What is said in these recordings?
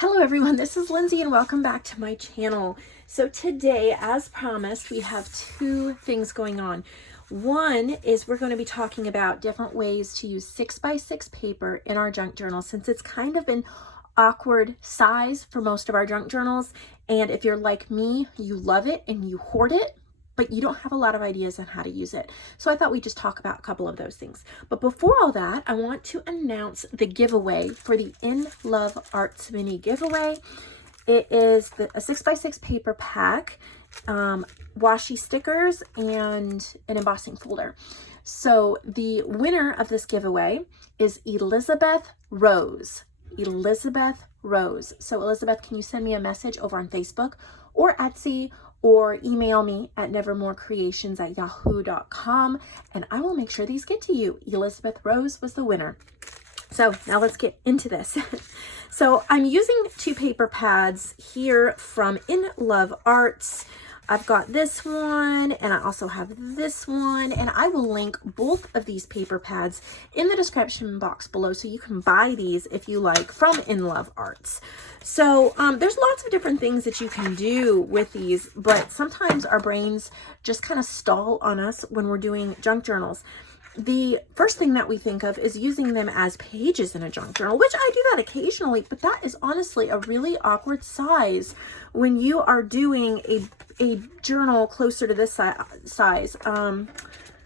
Hello everyone, this is Lindsay and welcome back to my channel. So today, as promised, we have two things going on. One is we're going to be talking about different ways to use 6x6 paper in our junk journal, since it's kind of an awkward size for most of our junk journals. And if you're like me, you love it and you hoard it, but you don't have a lot of ideas on how to use it. So I thought we'd just talk about a couple of those things. But before all that, I want to announce the giveaway for the In Love Arts mini giveaway. It is a 6x6 paper pack, washi stickers, and an embossing folder. So the winner of this giveaway is Elizabeth Rose. Elizabeth Rose. So Elizabeth, can you send me a message over on Facebook or Etsy, or email me at nevermorecreations@yahoo.com, and I will make sure these get to you. Elizabeth Rose was the winner. So now let's get into this. So I'm using two paper pads here from In Love Arts. I've got this one and I also have this one, and I will link both of these paper pads in the description box below so you can buy these if you like from In Love Arts. So there's lots of different things that you can do with these, but sometimes our brains just kind of stall on us when we're doing junk journals. The first thing that we think of is using them as pages in a junk journal, which I do that occasionally, but that is honestly a really awkward size when you are doing a journal closer to this size.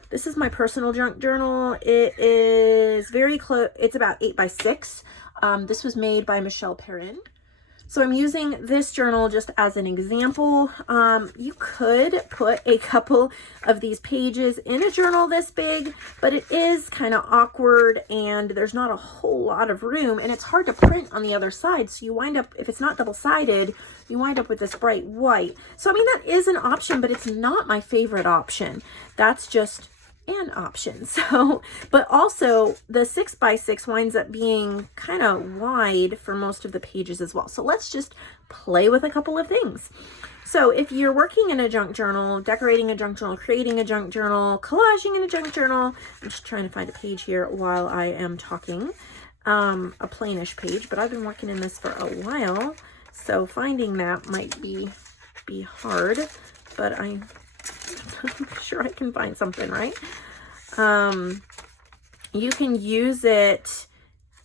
This is my personal junk journal. It is very close. It's about 8x6. This was made by Michelle Perrin. So I'm using this journal just as an example. You could put a couple of these pages in a journal this big, but it is kind of awkward and there's not a whole lot of room, and it's hard to print on the other side. So you wind up, if it's not double-sided, you wind up with this bright white. So I mean, that is an option, but it's not my favorite option. That's just an option. So, but also the 6x6 winds up being kind of wide for most of the pages as well. So let's just play with a couple of things. So if you're working in a junk journal, decorating a junk journal, creating a junk journal, collaging in a junk journal, I'm just trying to find a page here while I am talking, a plainish page, but I've been working in this for a while, so finding that might be hard, but I'm sure I can find something, right? You can use it,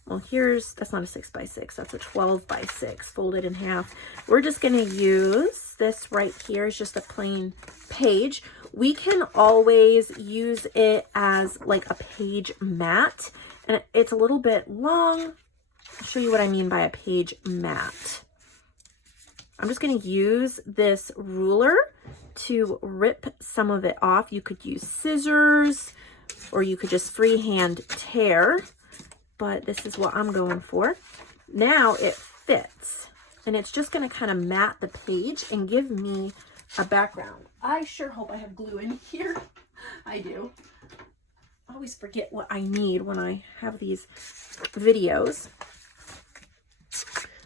well, that's not a 6x6, that's a 12x6 folded in half. We're just going to use this right here as just a plain page. We can always use it as like a page mat, and it's a little bit long. I'll show you what I mean by a page mat. I'm just going to use this ruler to rip some of it off. You could use scissors or you could just freehand tear, but this is what I'm going for. Now it fits, and it's just going to kind of mat the page and give me a background. I sure hope I have glue in here. I do. I always forget what I need when I have these videos.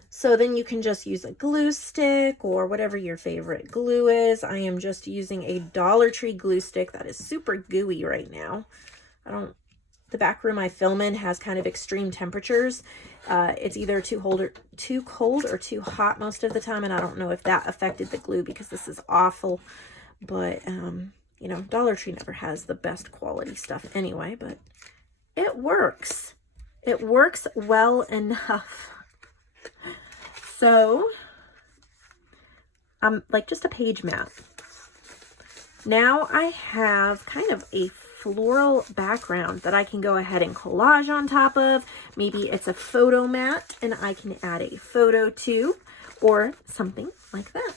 So then you can just use a glue stick or whatever your favorite glue is. I am just using a Dollar Tree glue stick that is super gooey right now. The back room I film in has kind of extreme temperatures. It's either too cold or too hot most of the time, and I don't know if that affected the glue because this is awful. But, you know, Dollar Tree never has the best quality stuff anyway, but it works. It works well enough. So, like just a page mat. Now I have kind of a floral background that I can go ahead and collage on top of. Maybe it's a photo mat and I can add a photo to, or something like that.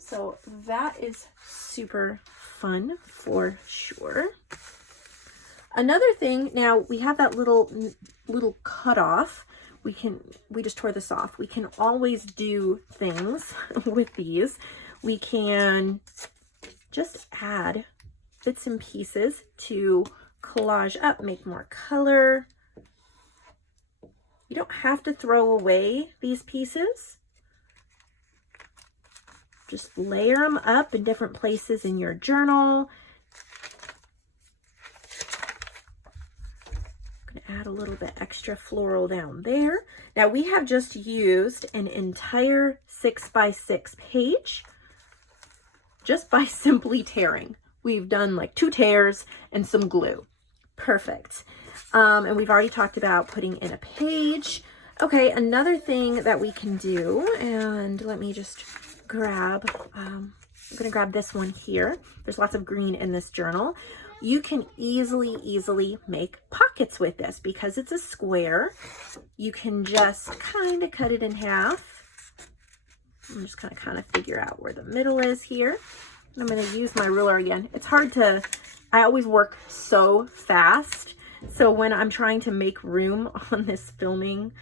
So that is super fun for sure. Another thing, now we have that little cut off. We just tore this off. We can always do things with these. We can just add bits and pieces to collage up, make more color. You don't have to throw away these pieces. Just layer them up in different places in your journal. I'm going to add a little bit extra floral down there. Now we have just used an entire 6x6 page just by simply tearing. We've done like 2 tears and some glue. Perfect. And we've already talked about putting in a page. Okay, another thing that we can do, and let me just grab, I'm gonna grab this one here. There's lots of green in this journal. You can easily make pockets with this because it's a square. You can just kind of cut it in half. I'm just gonna kind of figure out where the middle is here. I'm gonna use my ruler again. It's hard to, I always work so fast. So when I'm trying to make room on this filming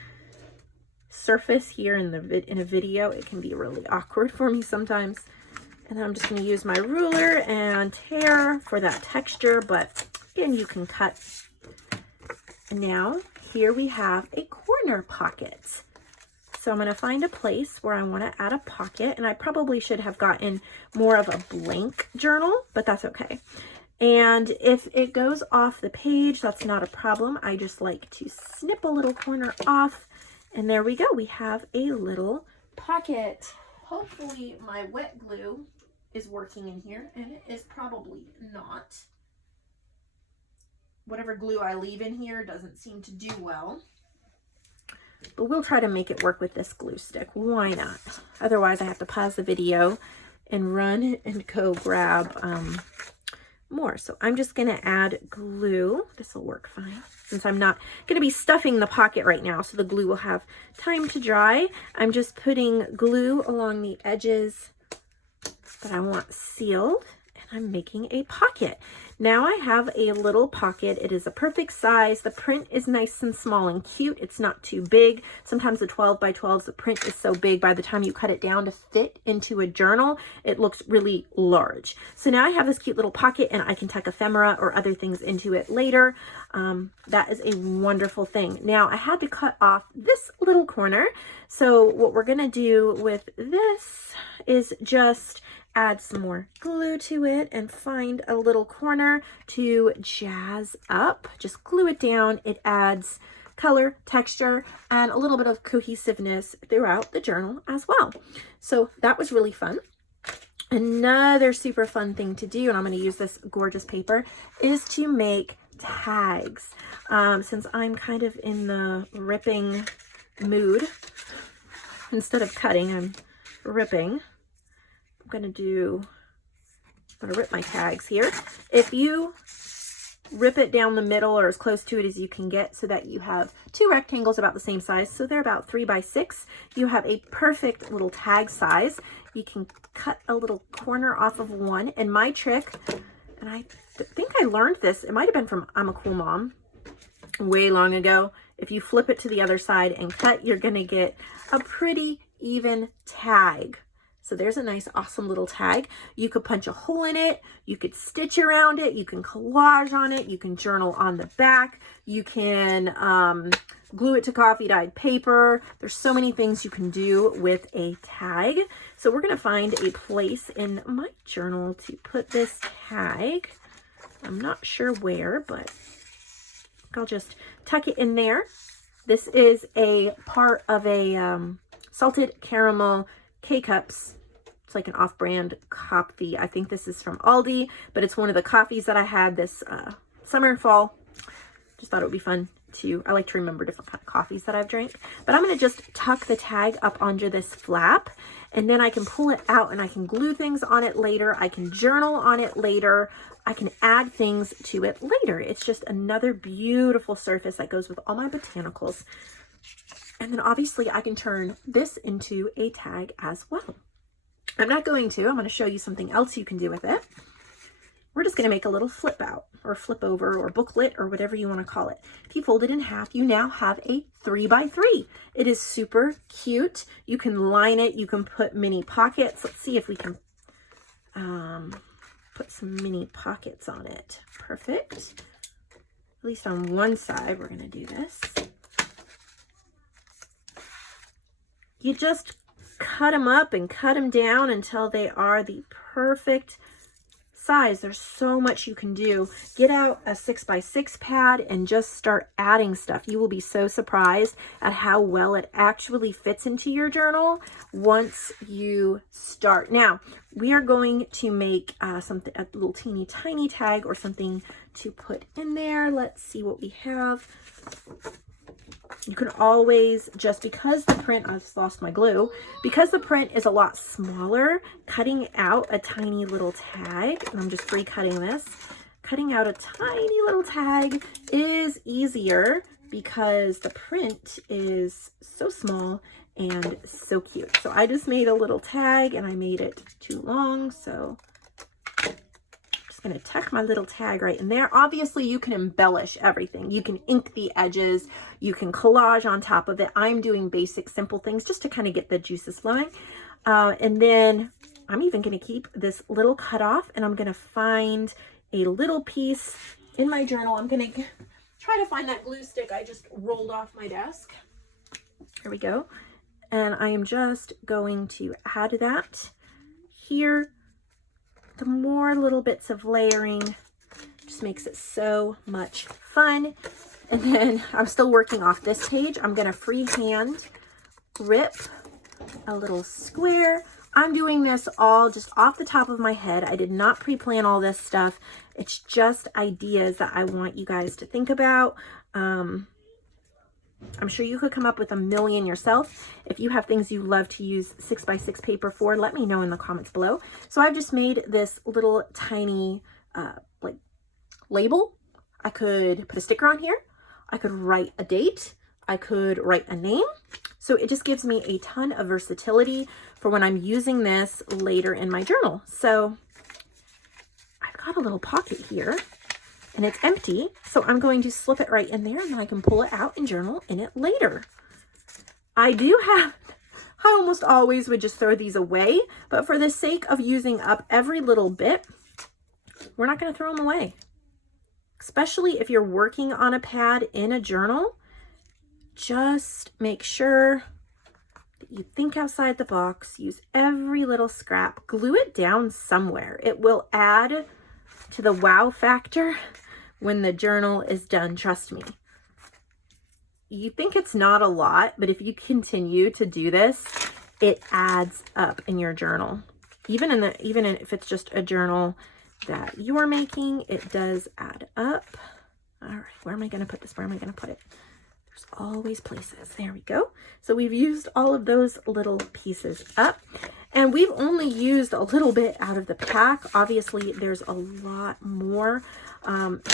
surface here in a video, it can be really awkward for me sometimes. And then I'm just going to use my ruler and tear for that texture, but again, you can cut. And now here we have a corner pocket. So I'm going to find a place where I want to add a pocket, and I probably should have gotten more of a blank journal, but that's okay. And if it goes off the page, that's not a problem. I just like to snip a little corner off, and there we go. We have a little pocket. Hopefully my wet glue is working in here, and it is probably not. Whatever glue I leave in here doesn't seem to do well, but we'll try to make it work with this glue stick. Why not? Otherwise I have to pause the video and run and go grab more. So I'm just gonna add glue. This will work fine since I'm not gonna be stuffing the pocket right now, so the glue will have time to dry. I'm just putting glue along the edges that I want sealed, and I'm making a pocket. Now I have a little pocket. It is a perfect size. The print is nice and small and cute. It's not too big. Sometimes the 12x12s, the print is so big by the time you cut it down to fit into a journal, it looks really large. So now I have this cute little pocket, and I can tuck ephemera or other things into it later. That is a wonderful thing. Now I had to cut off this little corner. So what we're gonna do with this is just add some more glue to it and find a little corner to jazz up. Just glue it down. It adds color, texture, and a little bit of cohesiveness throughout the journal as well. So that was really fun. Another super fun thing to do, and I'm going to use this gorgeous paper, is to make tags. Since I'm kind of in the ripping mood, instead of cutting, I'm ripping. I'm gonna rip my tags here. If you rip it down the middle or as close to it as you can get so that you have 2 rectangles about the same size, so they're about 3x6, you have a perfect little tag size. You can cut a little corner off of one, and my trick, and I think I learned this, it might have been from I'm a Cool Mom way long ago. If you flip it to the other side and cut, you're gonna get a pretty even tag. So there's a nice, awesome little tag. You could punch a hole in it. You could stitch around it. You can collage on it. You can journal on the back. You can glue it to coffee dyed paper. There's so many things you can do with a tag. So we're going to find a place in my journal to put this tag. I'm not sure where, but I'll just tuck it in there. This is a part of a salted caramel K-Cups. It's like an off-brand coffee. I think this is from Aldi, but it's one of the coffees that I had this summer and fall. Just thought it would be fun to, I like to remember different kind of coffees that I've drank. But I'm going to just tuck the tag up under this flap, and then I can pull it out and I can glue things on it later. I can journal on it later. I can add things to it later. It's just another beautiful surface that goes with all my botanicals. And then obviously I can turn this into a tag as well. I'm not going to. I'm going to show you something else you can do with it. We're just going to make a little flip out or flip over or booklet or whatever you want to call it. If you fold it in half, you now have a 3x3. It is super cute. You can line it. You can put mini pockets. Let's see if we can put some mini pockets on it. Perfect. At least on one side, we're going to do this. You just cut them up and cut them down until they are the perfect size, there's so much you can do. Get out a 6x6 pad and just start adding stuff. You will be so surprised at how well it actually fits into your journal once you start. Now, we are going to make a little teeny tiny tag or something to put in there. Let's see what we have. You can always, just because the print, I just lost my glue, because the print is a lot smaller, cutting out a tiny little tag, and I'm just free cutting this, cutting out a tiny little tag is easier because the print is so small and so cute. So I just made a little tag and I made it too long, so going to tuck my little tag right in there. Obviously, you can embellish everything. You can ink the edges. You can collage on top of it. I'm doing basic, simple things just to kind of get the juices flowing. And then I'm even going to keep this little cutoff, and I'm going to find a little piece in my journal. I'm going to try to find that glue stick I just rolled off my desk. Here we go. And I am just going to add that here. The more little bits of layering just makes it so much fun. And then I'm still working off this page. I'm going to freehand rip a little square. I'm doing this all just off the top of my head. I did not pre-plan all this stuff. It's just ideas that I want you guys to think about. I'm sure you could come up with a million yourself. If you have things you love to use 6x6 paper for, let me know in the comments below. So I've just made this little tiny like label. I could put a sticker on here. I could write a date. I could write a name. So it just gives me a ton of versatility for when I'm using this later in my journal. So I've got a little pocket here. And it's empty, so I'm going to slip it right in there, and then I can pull it out and journal in it later. I almost always would just throw these away, but for the sake of using up every little bit, we're not going to throw them away. Especially if you're working on a pad in a journal, just make sure that you think outside the box, use every little scrap, glue it down somewhere. It will add to the wow factor when the journal is done, trust me. You think it's not a lot, but if you continue to do this, it adds up in your journal. Even if it's just a journal that you are making, it does add up. All right, where am I going to put this? Where am I going to put it? There's always places. There we go. So we've used all of those little pieces up. And we've only used a little bit out of the pack. Obviously, there's a lot more.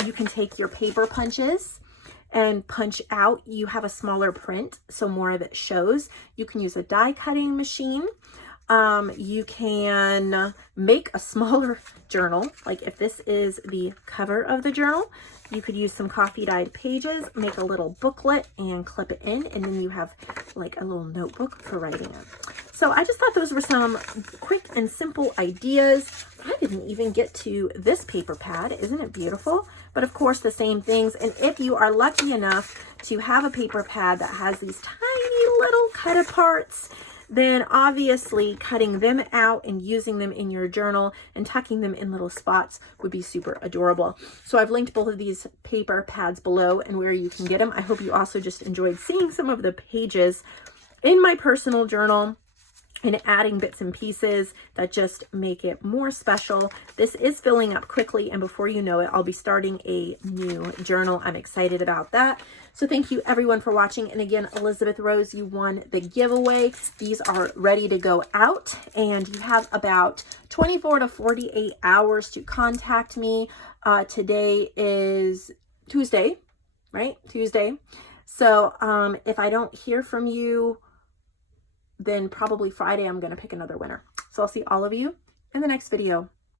You can take your paper punches and punch out. You have a smaller print, so more of it shows. You can use a die cutting machine. You can make a smaller journal. Like if this is the cover of the journal, you could use some coffee dyed pages, make a little booklet and clip it in, and then you have like a little notebook for writing it. So I just thought those were some quick and simple ideas. I didn't even get to this paper pad. Isn't it beautiful? But of course the same things. And if you are lucky enough to have a paper pad that has these tiny little cut aparts, then obviously cutting them out and using them in your journal and tucking them in little spots would be super adorable. So I've linked both of these paper pads below and where you can get them. I hope you also just enjoyed seeing some of the pages in my personal journal and adding bits and pieces that just make it more special. This is filling up quickly, and before you know it, I'll be starting a new journal. I'm excited about that. So thank you everyone for watching. And again, Elizabeth Rose, you won the giveaway. These are ready to go out, and you have about 24 to 48 hours to contact me. Today is Tuesday, right? Tuesday. So if I don't hear from you, then probably Friday, I'm going to pick another winner. So I'll see all of you in the next video.